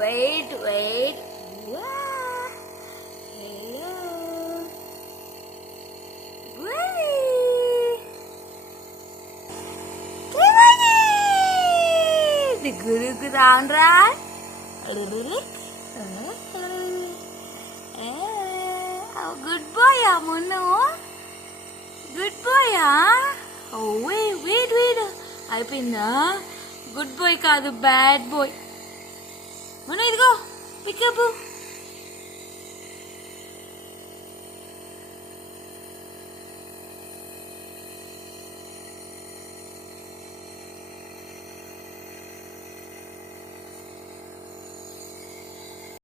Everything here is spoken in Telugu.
Wait. Yeah. Hello. Wait. Gimana? Diguru-guru round. Oh, good boy, munnu. Good boy, Oh, wait. అయిపోయిందా? గుడ్ బాయ్ కాదు, బ్యాడ్ బాయ్. munnu ఇదిగో పికప్.